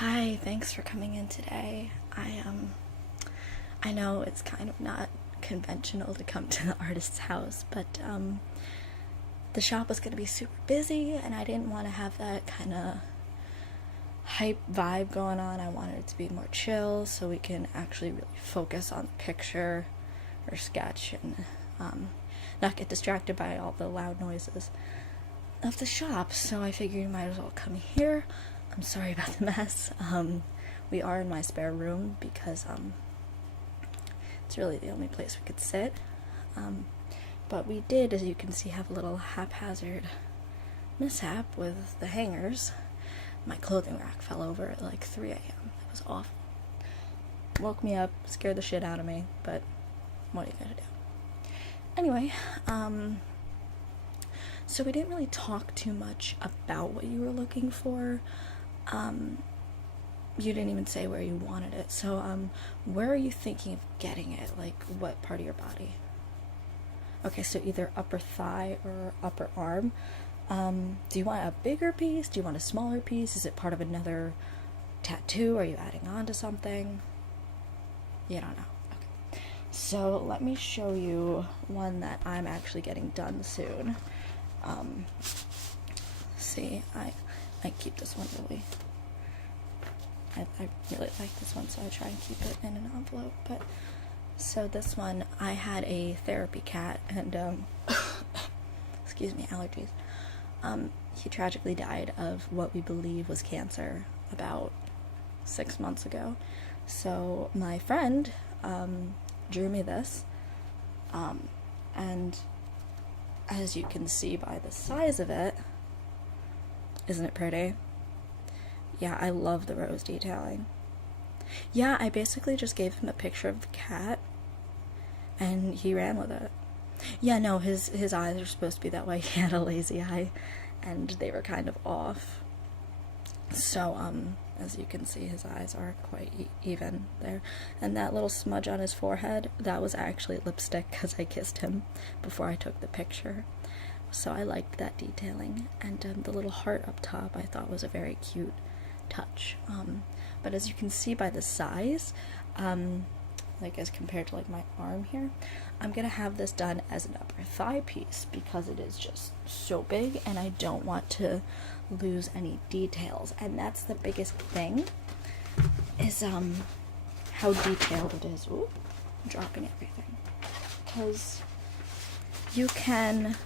Hi, thanks for coming in today. I know it's kind of not conventional to come to the artist's house, but the shop was going to be super busy and I didn't want to have that kind of hype vibe going on. I wanted it to be more chill so we can actually really focus on the picture or sketch and not get distracted by all the loud noises of the shop. So I figured you might as well come here. I'm sorry about the mess. We are in my spare room because it's really the only place we could sit. But we did, as you can see, have a little haphazard mishap with the hangers. My clothing rack fell over at like 3 a.m. It was awful. Woke me up, scared the shit out of me, but what are you gonna do? Anyway, so we didn't really talk too much about what you were looking for. You didn't even say where you wanted it. So, where are you thinking of getting it? Like, what part of your body? Okay, so either upper thigh or upper arm. Do you want a bigger piece? Do you want a smaller piece? Is it part of another tattoo? Are you adding on to something? You don't know. Okay. So, let me show you one that I'm actually getting done soon. See, I keep this one really. I really like this one, so I try and keep it in an envelope. But so this one, I had a therapy cat, and excuse me, allergies. He tragically died of what we believe was cancer about 6 months ago. So my friend drew me this, and as you can see by the size of it, isn't it pretty? Yeah, I love the rose detailing. Yeah, I basically just gave him a picture of the cat, and he ran with it. Yeah, no, his eyes are supposed to be that way. He had a lazy eye, and they were kind of off. So, as you can see, his eyes are quite even there. And that little smudge on his forehead, that was actually lipstick because I kissed him before I took the picture. So I liked that detailing. And the little heart up top I thought was a very cute touch. But as you can see by the size, like as compared to like my arm here, I'm gonna have this done as an upper thigh piece because it is just so big and I don't want to lose any details. And that's the biggest thing, is how detailed it is. Ooh, I'm dropping everything. Because you can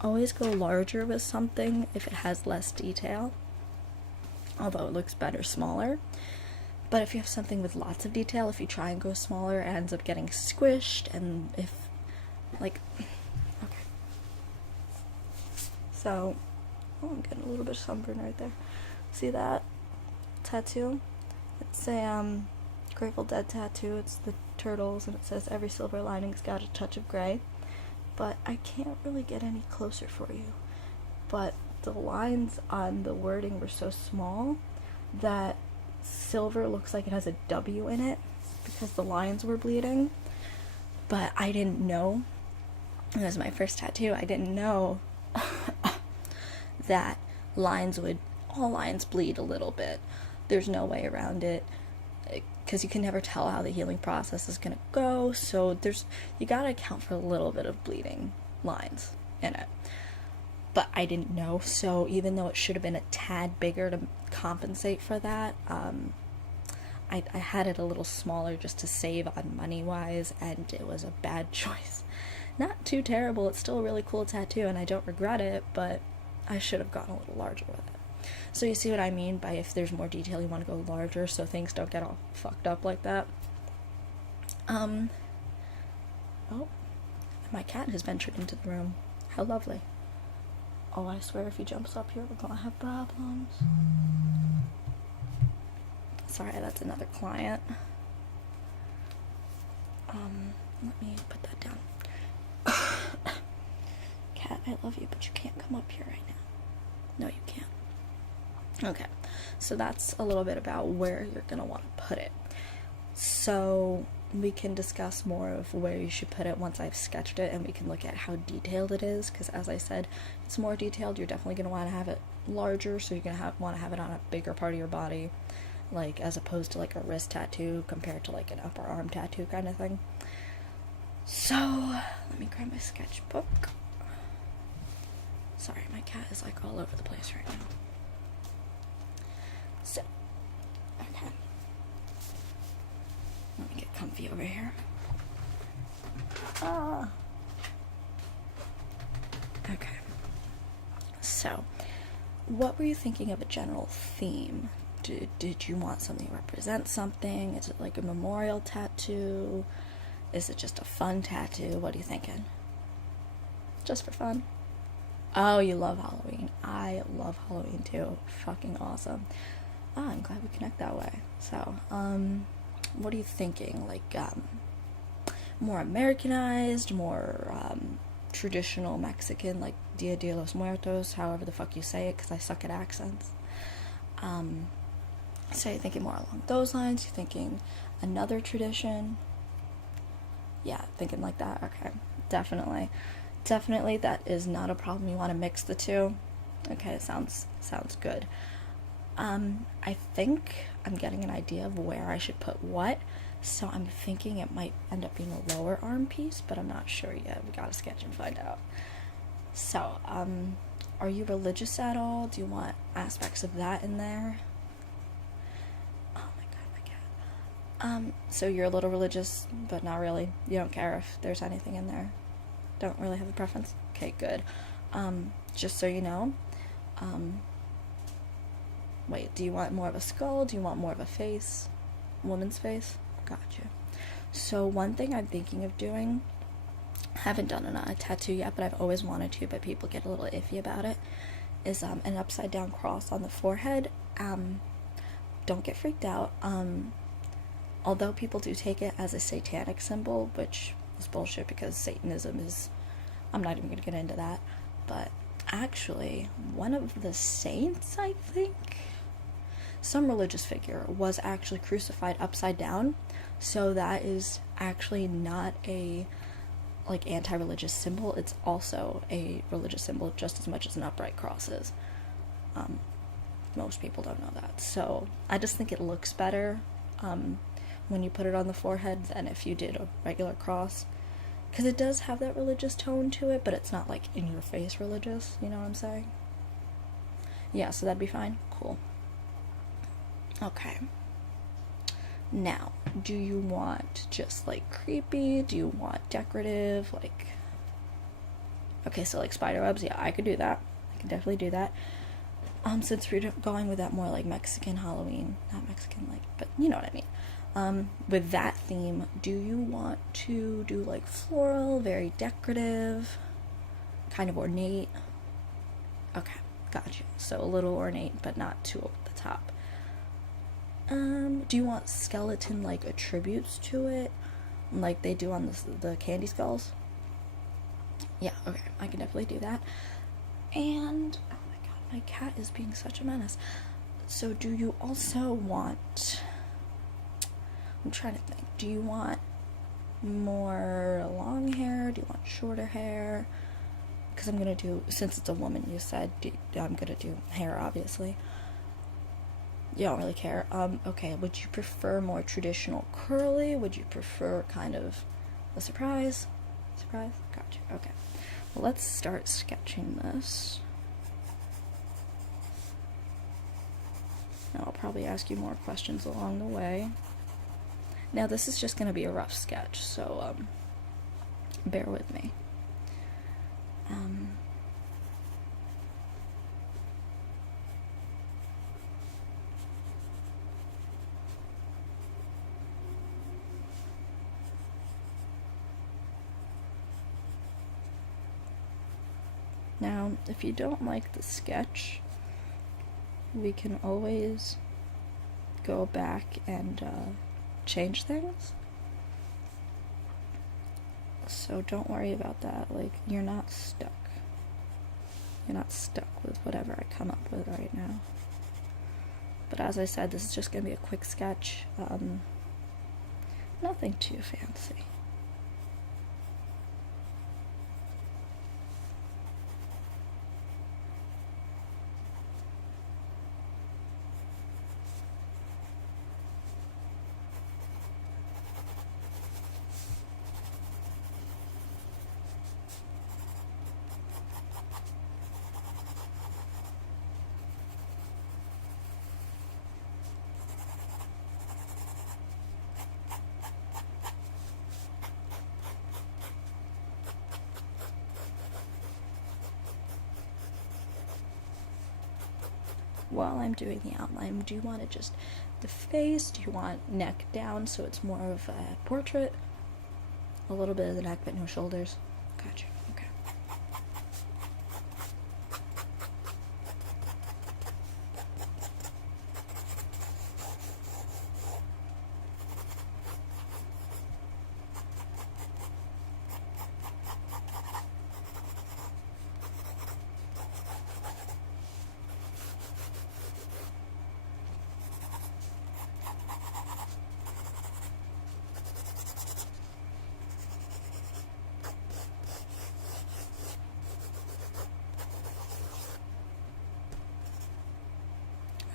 always go larger with something if it has less detail, although it looks better smaller. But if you have something with lots of detail, if you try and go smaller, it ends up getting squished. And if, like, okay. So, oh, I'm getting a little bit of sunburn right there. See that tattoo? It's a Grateful Dead tattoo. It's the turtles, and it says every silver lining's got a touch of gray. But I can't really get any closer for you. But the lines on the wording were so small that silver looks like it has a W in it because the lines were bleeding. But I didn't know. It was my first tattoo. I didn't know that all lines bleed a little bit. There's no way around it because you can never tell how the healing process is gonna go. So you gotta account for a little bit of bleeding lines in it. But I didn't know, so even though it should have been a tad bigger to compensate for that, I had it a little smaller just to save on money-wise, and it was a bad choice. Not too terrible, it's still a really cool tattoo, and I don't regret it, but I should have gone a little larger with it. So you see what I mean by if there's more detail, you want to go larger so things don't get all fucked up like that. Oh, my cat has ventured into the room. How lovely. Oh, I swear if he jumps up here, we're gonna have problems. Sorry, that's another client. Let me put that down. Cat, I love you, but you can't come up here right now. No, you can't. Okay, so that's a little bit about where you're gonna want to put it. So we can discuss more of where you should put it once I've sketched it, and we can look at how detailed it is, because as I said, it's more detailed. You're definitely going to want to have it larger, so you're going to want to have it on a bigger part of your body, like as opposed to like a wrist tattoo compared to like an upper arm tattoo kind of thing. So let me grab my sketchbook. Sorry, my cat is like all over the place right now. So, okay. Let me get comfy over here. Okay. So, what were you thinking of a general theme? Did you want something to represent something? Is it like a memorial tattoo? Is it just a fun tattoo? What are you thinking? Just for fun? Oh, you love Halloween. I love Halloween too. Fucking awesome. Oh, I'm glad we connect that way. So, what are you thinking? Like, more Americanized, more, traditional Mexican, like Dia de los Muertos, however the fuck you say it, because I suck at accents. So you're thinking more along those lines? You're thinking another tradition? Yeah, thinking like that? Okay, definitely. Definitely, that is not a problem. You want to mix the two? Okay, sounds good. I think I'm getting an idea of where I should put what, so I'm thinking it might end up being a lower arm piece, but I'm not sure yet. We gotta sketch and find out. So, are you religious at all? Do you want aspects of that in there? Oh my god, my cat. So you're a little religious, but not really. You don't care if there's anything in there. Don't really have a preference? Okay, good. Just so you know, wait, do you want more of a skull? Do you want more of a face? Woman's face? Gotcha. So one thing I'm thinking of doing, haven't done a tattoo yet, but I've always wanted to, but people get a little iffy about it, is an upside down cross on the forehead. Don't get freaked out. Although people do take it as a satanic symbol, which is bullshit because Satanism is, I'm not even going to get into that, but actually one of the saints, I think, some religious figure, was actually crucified upside down, so that is actually not a like anti-religious symbol. It's also a religious symbol just as much as an upright cross is. Most people don't know that, so I just think it looks better when you put it on the forehead than if you did a regular cross, because it does have that religious tone to it, but it's not like in your face religious, you know what I'm saying? Yeah, so that'd be fine. Cool. Okay. Now, do you want just like creepy? Do you want decorative? Like, okay, so like spider webs, yeah, I could do that. I can definitely do that. Since we're going with that more like Mexican Halloween, not Mexican, like, but you know what I mean. With that theme, do you want to do like floral, very decorative, kind of ornate? Okay, gotcha. So a little ornate, but not too over the top. Do you want skeleton like attributes to it, like they do on the candy skulls? Yeah, okay, I can definitely do that. And oh my god, my cat is being such a menace. So do you also want, I'm trying to think, do you want more long hair? Do you want shorter hair? Because I'm gonna do, since it's a woman, you said, I'm gonna do hair, obviously. You don't really care. Okay, would you prefer more traditional curly? Would you prefer kind of a surprise? Surprise? Gotcha. Okay. Well, let's start sketching this. Now, I'll probably ask you more questions along the way. Now, this is just going to be a rough sketch, so bear with me. Now, if you don't like the sketch, we can always go back and change things. So don't worry about that. Like, you're not stuck. You're not stuck with whatever I come up with right now. But as I said, this is just going to be a quick sketch. Nothing too fancy. while I'm doing the outline, do you want it just the face? Do you want neck down so it's more of a portrait? A little bit of the neck but no shoulders? Gotcha. Okay.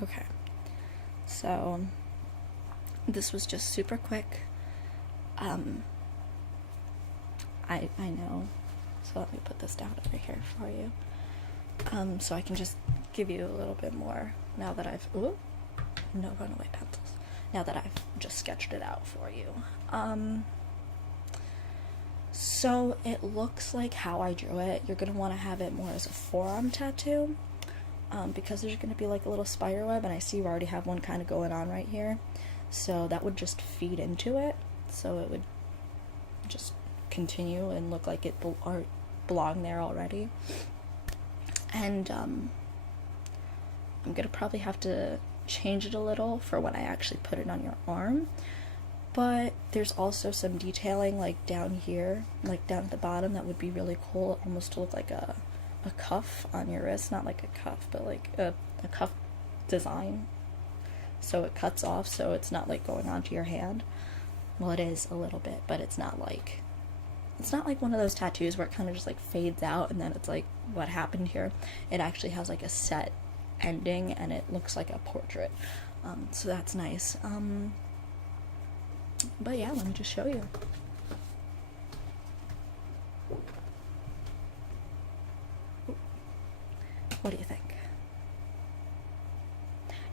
Okay, so this was just super quick. I know, so let me put this down over here for you, so I can just give you a little bit more now that I've, ooh, no runaway pencils, now that I've just sketched it out for you. So it looks like how I drew it. You're going to want to have it more as a forearm tattoo. Because there's going to be like a little spider web, and I see you already have one kind of going on right here, so that would just feed into it, so it would just continue and look like it belonged there already. And I'm going to probably have to change it a little for when I actually put it on your arm, but there's also some detailing like down here, like down at the bottom, that would be really cool, almost to look like a cuff on your wrist, not like a cuff, but like a cuff design, so it cuts off, so it's not like going onto your hand. Well, it is a little bit, but it's not like one of those tattoos where it kind of just like fades out and then it's like, what happened here? It actually has like a set ending and it looks like a portrait, so that's nice. But yeah, let me just show you. What do you think?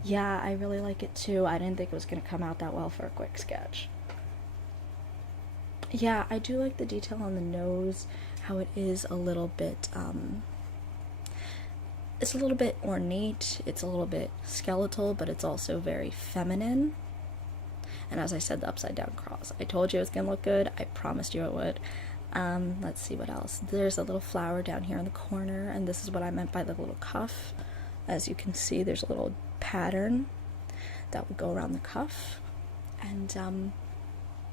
Yeah, I really like it too. I didn't think it was going to come out that well for a quick sketch. Yeah, I do like the detail on the nose, how it is a little bit, it's a little bit ornate, it's a little bit skeletal, but it's also very feminine. And as I said, the upside down cross. I told you it was going to look good. I promised you it would. Let's see what else. There's a little flower down here in the corner, and this is what I meant by the little cuff. As you can see, there's a little pattern that would go around the cuff. And,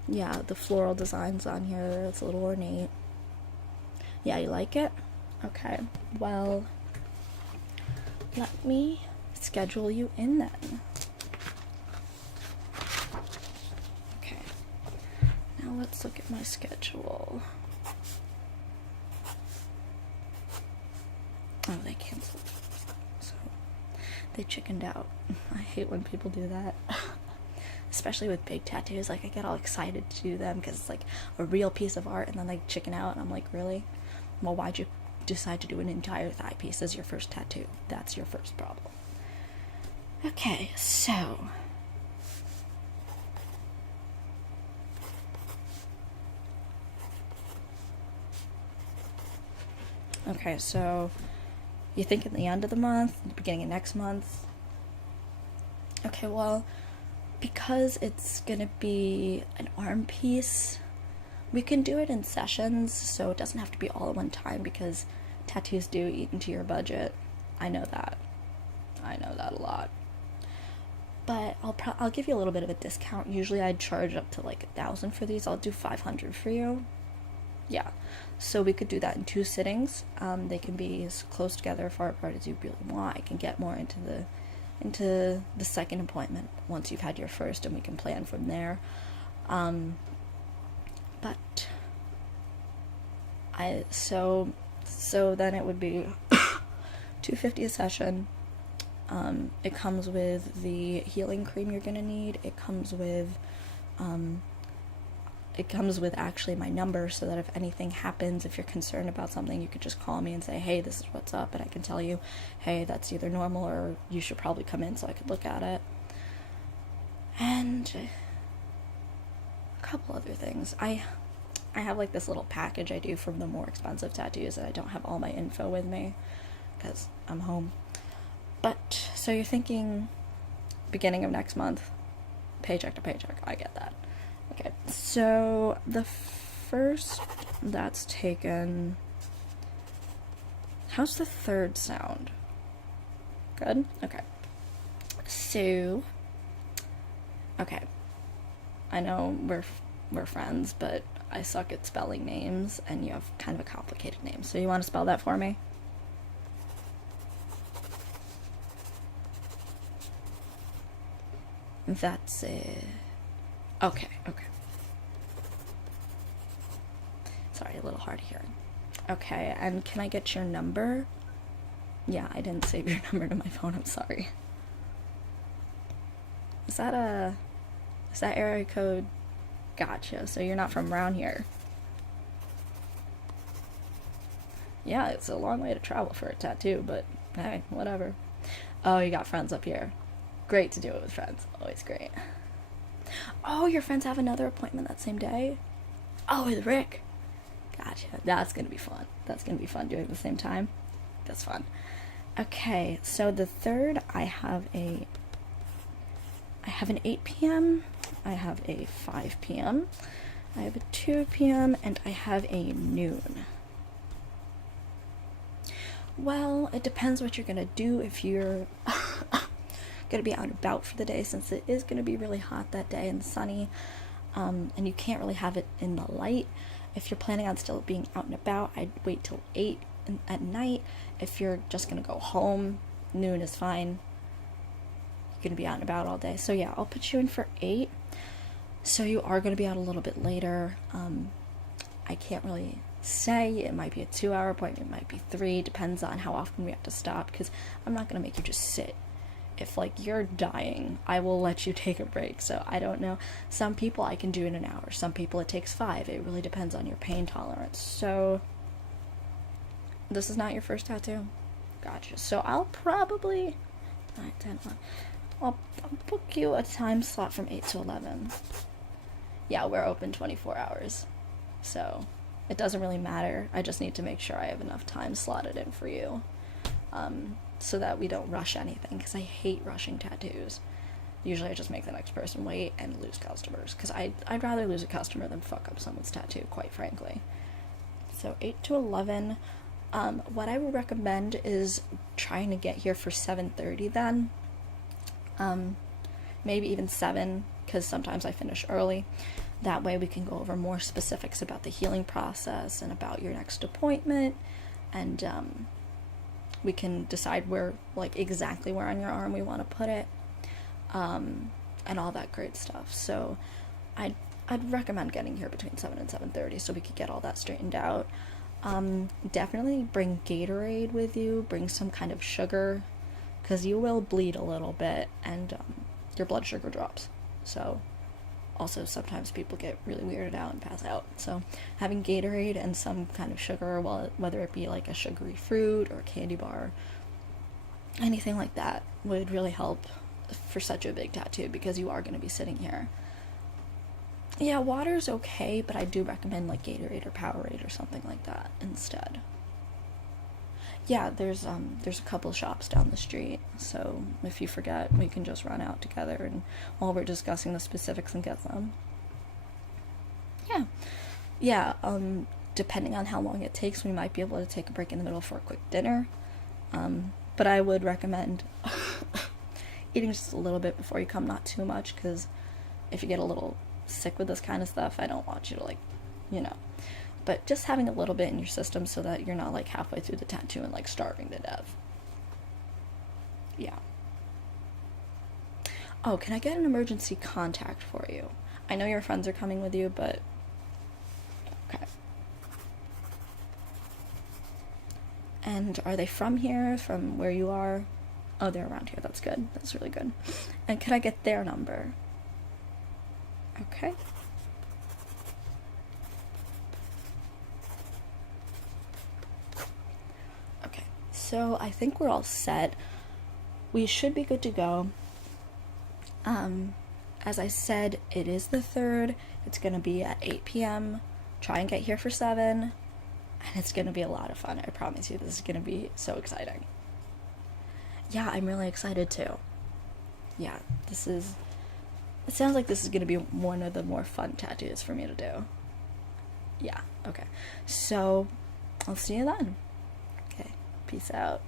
yeah, the floral designs on here, it's a little ornate. Yeah, you like it? Okay, well, let me schedule you in then. Okay, now let's look at my schedule. Oh, they canceled. So, they chickened out. I hate when people do that. Especially with big tattoos. Like, I get all excited to do them because it's like a real piece of art, and then they chicken out, and I'm like, really? Well, why'd you decide to do an entire thigh piece as your first tattoo? That's your first problem. Okay, so... Okay, so... You think at the end of the month, the beginning of next month? Okay, well, because it's gonna be an arm piece, we can do it in sessions, so it doesn't have to be all at one time, because tattoos do eat into your budget. I know that. I know that a lot. But I'll give you a little bit of a discount. Usually I'd charge up to like $1,000 for these. I'll do $500 for you. Yeah, so we could do that in 2 sittings. They can be as close together, far apart as you really want. I can get more into the second appointment once you've had your first, and we can plan from there. But so then it would be $250 a session. It comes with the healing cream you're gonna need. It comes with actually my number, so that if anything happens, if you're concerned about something, you could just call me and say, hey, this is what's up, and I can tell you, hey, that's either normal or you should probably come in so I could look at it. And a couple other things. I have like this little package I do from the more expensive tattoos, and I don't have all my info with me because I'm home. But So you're thinking beginning of next month, paycheck to paycheck. I get that. Okay, so the first that's taken. How's the third sound? Good? Okay. So, okay. I know we're friends, but I suck at spelling names, and you have kind of a complicated name. So you want to spell that for me? That's it. Okay. Sorry, a little hard of hearing. Okay, and can I get your number? Yeah, I didn't save your number to my phone, I'm sorry. Is that area code? Gotcha, so you're not from around here. Yeah, it's a long way to travel for a tattoo, but hey, whatever. Oh, you got friends up here. Great to do it with friends, always great. Oh, your friends have another appointment that same day? Oh, with Rick. Gotcha. That's gonna be fun. Doing it at the same time. That's fun. Okay, so the third, I have an 8 p.m., I have a 5 p.m., I have a 2 p.m., and I have a noon. Well, it depends what you're gonna do. If you're gonna be out and about for the day, since it is gonna be really hot that day and sunny, and you can't really have it in the light. If you're planning on still being out and about, I'd wait till 8 at night. If you're just gonna go home, noon is fine. You're gonna be out and about all day. So yeah, I'll put you in for 8. So you are gonna be out a little bit later. I can't really say. It might be a 2-hour appointment, it might be 3, depends on how often we have to stop, because I'm not gonna make you just sit. If like you're dying, I will let you take a break. So I don't know. Some people I can do in an hour. Some people it takes 5. It really depends on your pain tolerance. So this is not your first tattoo. Gotcha. So I'll probably 9, 10, 11. I'll book you a time slot from 8 to 11. Yeah, we're open 24 hours. So it doesn't really matter. I just need to make sure I have enough time slotted in for you. So that we don't rush anything, because I hate rushing tattoos. Usually I just make the next person wait and lose customers, because I'd rather lose a customer than fuck up someone's tattoo, quite frankly. So 8 to 11. What I would recommend is trying to get here for 7:30 then. Maybe even 7, because sometimes I finish early. That way we can go over more specifics about the healing process and about your next appointment, and we can decide exactly where on your arm we want to put it, and all that great stuff. So I'd recommend getting here between 7 and 7:30 so we could get all that straightened out. Definitely bring Gatorade with you, bring some kind of sugar, because you will bleed a little bit, and your blood sugar drops. So also sometimes people get really weirded out and pass out. So having Gatorade and some kind of sugar, whether it be like a sugary fruit or a candy bar, anything like that, would really help for such a big tattoo, because you are going to be sitting here. Yeah, water's okay, but I do recommend like Gatorade or Powerade or something like that instead. Yeah, there's a couple shops down the street, so if you forget, we can just run out together and while we're discussing the specifics and get them. Yeah, depending on how long it takes, we might be able to take a break in the middle for a quick dinner. But I would recommend eating just a little bit before you come, not too much, because if you get a little sick with this kind of stuff, I don't want you to but just having a little bit in your system so that you're not like halfway through the tattoo and like starving to death. Yeah. Oh, can I get an emergency contact for you? I know your friends are coming with you, but okay. And are they from here, from where you are? Oh, they're around here. That's good. That's really good. And can I get their number? Okay. Okay, so I think we're all set. We should be good to go. As I said, it is the 3rd. It's going to be at 8 p.m. Try and get here for 7. And it's going to be a lot of fun. I promise you, this is going to be so exciting. yeah, I'm really excited too. Yeah, it sounds like this is gonna be one of the more fun tattoos for me to do. Yeah, okay. So, I'll see you then. Okay, peace out.